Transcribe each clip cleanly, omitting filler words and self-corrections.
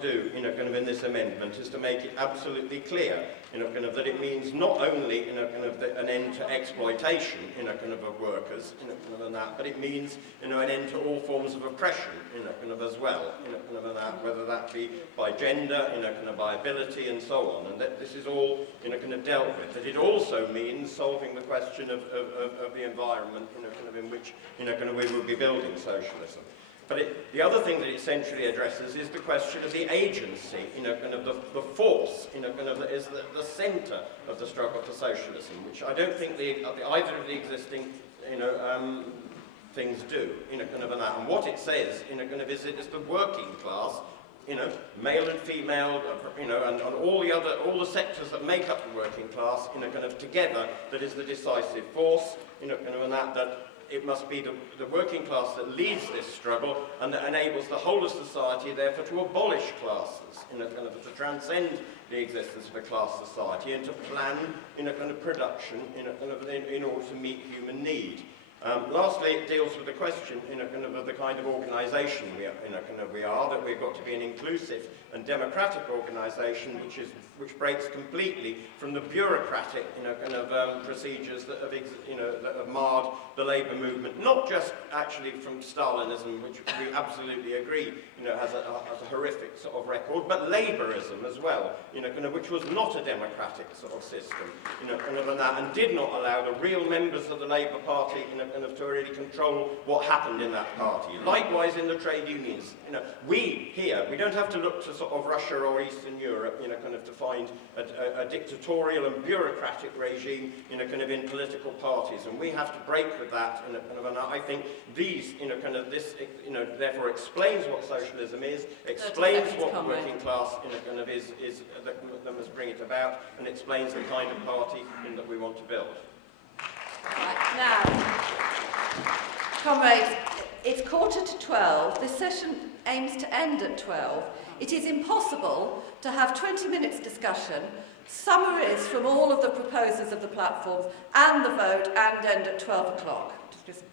to do, kind of in this amendment is to make it absolutely clear, kind of that it means not only, kind of an end to exploitation, kind of workers, kind of and that, but it means, an end to all forms of oppression, kind of as well, kind of and that, whether that be by gender, kind of by ability and so on, and that this is all, kind of dealt with. That it also means solving the question of the environment, kind of in which, kind of we would be building socialism. But the other thing that it essentially addresses is the question of the agency, kind of the force, kind of that is the centre of the struggle for socialism, which I don't think either of the existing, things do, kind of and that. And what it says, kind of is it is the working class, male and female, and all the sectors that make up the working class, kind of together, that is the decisive force, kind of and that it must be the working class that leads this struggle and that enables the whole of society, therefore, to abolish classes, kind of to transcend the existence of a class society and to plan, kind of production, kind of in order to meet human need. Lastly, it deals with the question, kind of the kind of organisation we are, that we've got to be an inclusive and democratic organisation, which breaks completely from the bureaucratic, kind of procedures that have marred the labour movement, not just actually from Stalinism, which we absolutely agree, has a horrific sort of record, but Labourism as well, kind of which was not a democratic sort of system, kind of and did not allow the real members of the Labour Party, kind of to really control what happened in that party. Likewise in the trade unions, we here, we don't have to look to sort of Russia or Eastern Europe, kind of to find a dictatorial and bureaucratic regime, kind of in political parties, and we have to break with that, kind of, and I think these, kind of this, therefore explains what socialism is, explains what the working class, kind of is that must bring it about, and explains the kind of party that we want to build. Right, now, comrades, it's 11:45. This session aims to end at 12. It is impossible to have 20 minutes discussion, summaries from all of the proposers of the platforms, and the vote, and end at 12 o'clock. Just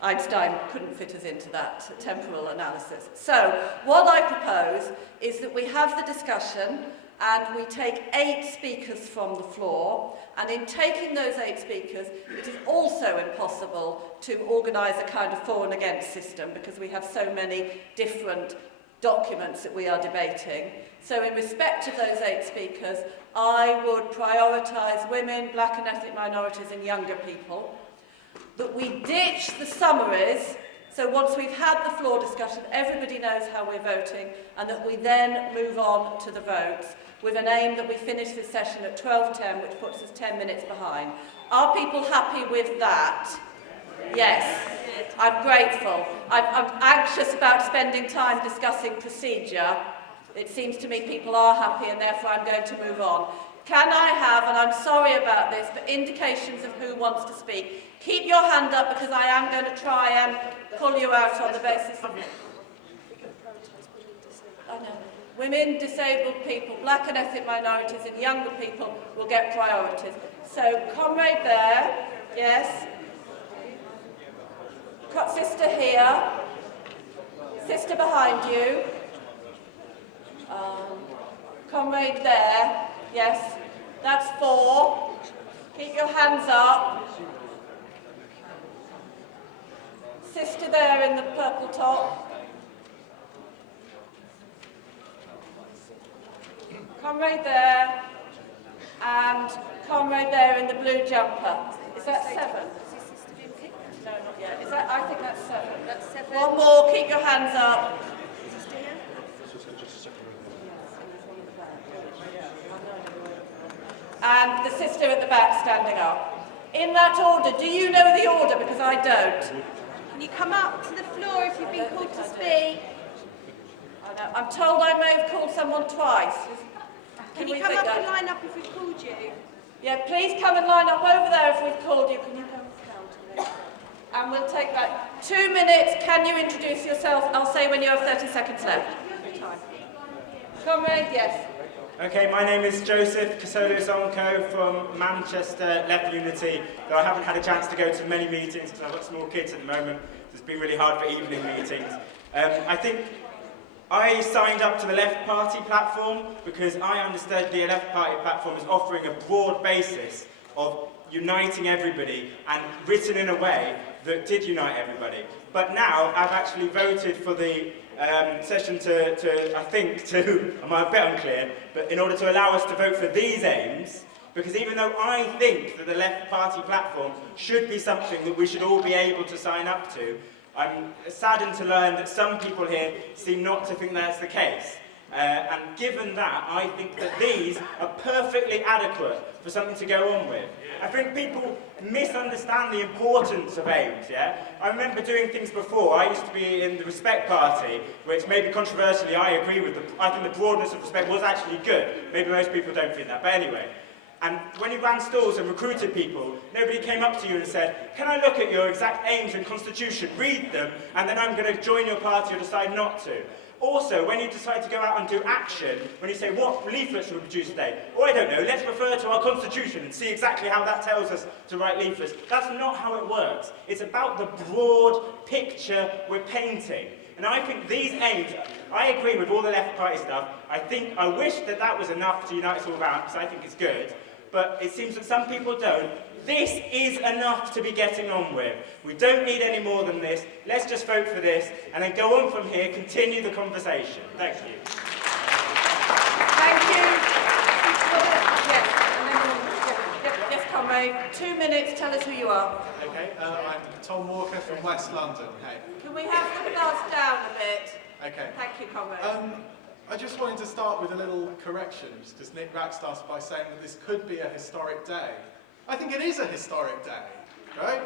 Einstein couldn't fit us into that temporal analysis. So, what I propose is that we have the discussion, and we take 8 speakers from the floor, and in taking those 8 speakers, it is also impossible to organise a kind of for and against system, because we have so many different documents that we are debating. So in respect of those 8 speakers, I would prioritise women, black and ethnic minorities and younger people, that we ditch the summaries. So once we've had the floor discussion, everybody knows how we're voting, and that we then move on to the votes, with an aim that we finish this session at 12:10, which puts us 10 minutes behind. Are people happy with that? Yes, I'm grateful. I'm anxious about spending time discussing procedure. It seems to me people are happy, and therefore I'm going to move on. Can I have, and I'm sorry about this, but indications of who wants to speak? Keep your hand up, because I am going to try and pull you out on the basis of... I know. Women, disabled people, black and ethnic minorities and younger people will get priorities. So, comrade there, yes. Sister here. Sister behind you. Comrade there, yes. That's 4. Keep your hands up. Sister there in the purple top. Comrade there, and comrade there in the blue jumper. Is that 7? No, not yet. Is that? I think that's 7. That's 7. One more. Keep your hands up. And the sister at the back standing up. In that order. Do you know the order? Because I don't. Can you come up to the floor if you've been called to speak? I know. I'm told I may have called someone twice. Can you come up and line up if we've called you? Yeah, please come and line up over there if we've called you. Can you come down to me? And we'll take that. 2 minutes. Can you introduce yourself? I'll say when you have 30 seconds left. Comrade, yes. Okay, my name is Joseph Casolo-Zonko from Manchester Left Unity. Though I haven't had a chance to go to many meetings because I've got small kids at the moment. It's been really hard for evening meetings. I think I signed up to the Left Party platform because I understood the Left Party platform is offering a broad basis of uniting everybody and written in a way that did unite everybody. But now I've actually voted for the session I'm a bit unclear, but in order to allow us to vote for these aims, because even though I think that the Left Party platform should be something that we should all be able to sign up to, I'm saddened to learn that some people here seem not to think that's the case. And given that, I think that these are perfectly adequate for something to go on with. I think people misunderstand the importance of aims, yeah? I remember doing things before. I used to be in the Respect Party, which maybe controversially I agree with. I think the broadness of respect was actually good. Maybe most people don't think that, but anyway. And when you ran stalls and recruited people, nobody came up to you and said, can I look at your exact aims and constitution, read them, and then I'm going to join your party or decide not to. Also, when you decide to go out and do action, when you say, what leaflets should we produce today? Oh, I don't know, let's refer to our constitution and see exactly how that tells us to write leaflets. That's not how it works. It's about the broad picture we're painting. And I think these aims, I agree with all the Left Party stuff. I wish that that was enough to unite us all around, because I think it's good. But it seems that some people don't. This is enough to be getting on with. We don't need any more than this. Let's just vote for this, and then go on from here, continue the conversation. Thank you. Thank you. Yes, comrade. 2 minutes, tell us who you are. Okay, I'm Tom Walker from West London. Hey. Can we have the glass down a bit? Okay. Thank you, comrade. I just wanted to start with a little correction, because Nick Rack started by saying that this could be a historic day. I think it is a historic day, right?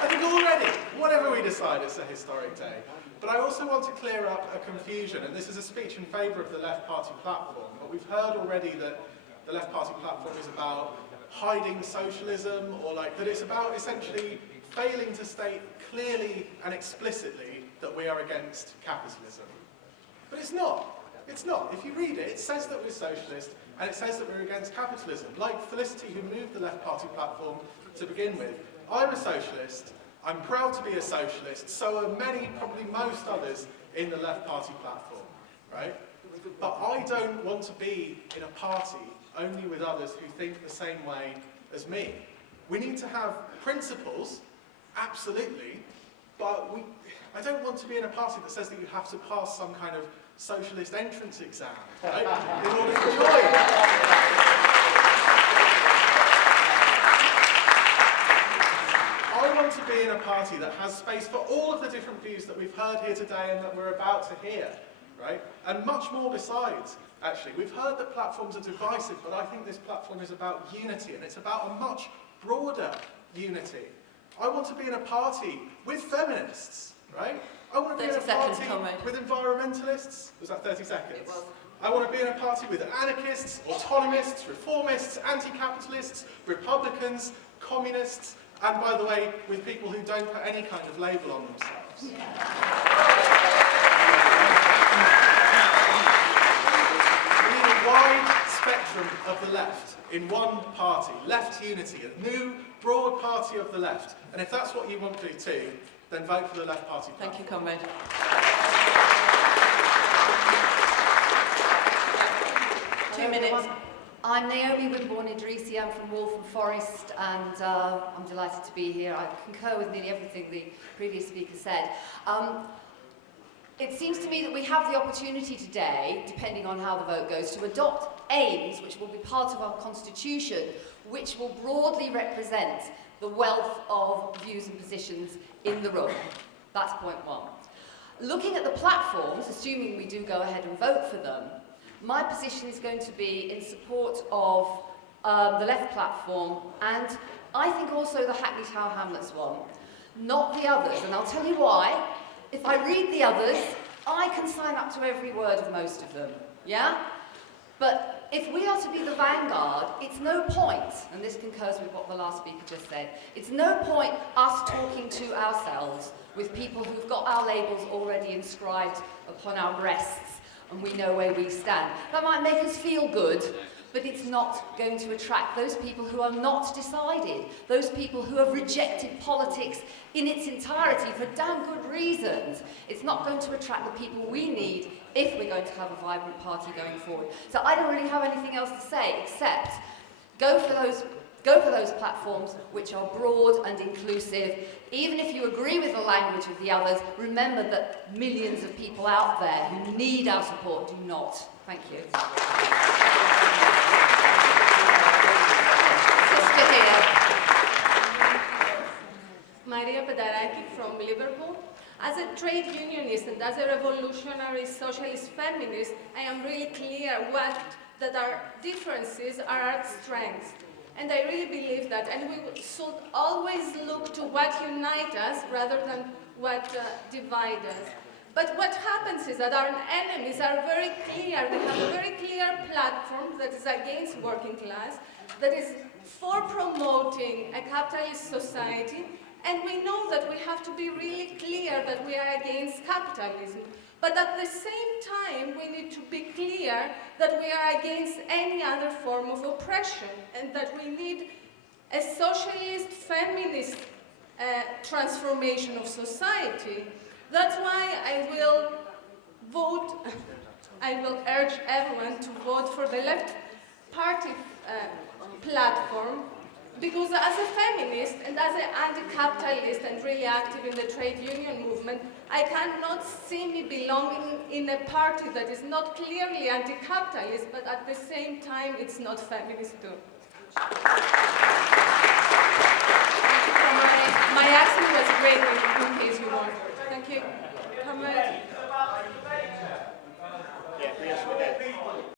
I think already, whatever we decide, it's a historic day. But I also want to clear up a confusion, and this is a speech in favour of the Left Party platform, but we've heard already that the Left Party platform is about hiding socialism, or that it's about essentially failing to state clearly and explicitly that we are against capitalism. But it's not. It's not. If you read it, it says that we're socialist, and it says that we're against capitalism. Like Felicity, who moved the Left Party platform to begin with. I'm a socialist. I'm proud to be a socialist. So are many, probably most others in the Left Party platform, right? But I don't want to be in a party only with others who think the same way as me. We need to have principles, absolutely, but I don't want to be in a party that says that you have to pass some kind of socialist entrance exam, right, in order to join. I want to be in a party that has space for all of the different views that we've heard here today and that we're about to hear, right? And much more besides, actually. We've heard that platforms are divisive, but I think this platform is about unity, and it's about a much broader unity. I want to be in a party with feminists, right? I want to be in a party with environmentalists. Was that 30 seconds? It was. I want to be in a party with anarchists, autonomists, reformists, anti-capitalists, Republicans, communists, and by the way, with people who don't put any kind of label on themselves. We need a wide spectrum of the left in one party, left unity, a new broad party of the left. And if that's what you want to do too, then vote for the Left Party platform. Thank you, comrade. 2 minutes. I'm Naomi with Bedreesia. I'm from Waltham Forest, and I'm delighted to be here. I concur with nearly everything the previous speaker said. It seems to me that we have the opportunity today, depending on how the vote goes, to adopt aims which will be part of our constitution, which will broadly represent the wealth of views and positions in the room. That's point one. Looking at the platforms, assuming we do go ahead and vote for them, my position is going to be in support of the left platform, and I think also the Hackney Tower Hamlets one, not the others, and I'll tell you why. If I read the others, I can sign up to every word of most of them, yeah? But if we are to be the vanguard, it's no point, and this concurs with what the last speaker just said, it's no point us talking to ourselves with people who've got our labels already inscribed upon our breasts and we know where we stand. That might make us feel good, but it's not going to attract those people who are not decided, those people who have rejected politics in its entirety for damn good reasons. It's not going to attract the people we need if we're going to have a vibrant party going forward. So I don't really have anything else to say except go for those platforms which are broad and inclusive. Even if you agree with the language of the others, remember that millions of people out there who need our support do not. Thank you. Sister here. Maria Petrandik from Liverpool. As a trade unionist and as a revolutionary socialist feminist, I am really clear that our differences are our strengths. And I really believe that. And we should always look to what unites us rather than what divides us. But what happens is that our enemies are very clear. We have a very clear platform that is against working class, that is for promoting a capitalist society. And we know that we have to be really clear that we are against capitalism. But at the same time, we need to be clear that we are against any other form of oppression and that we need a socialist, feminist transformation of society. That's why I will urge everyone to vote for the Left Party platform, because as a feminist and as an anti-capitalist and really active in the trade union movement, I cannot see me belonging in a party that is not clearly anti-capitalist, but at the same time, it's not feminist too. My accent was great in case you want. Thank you.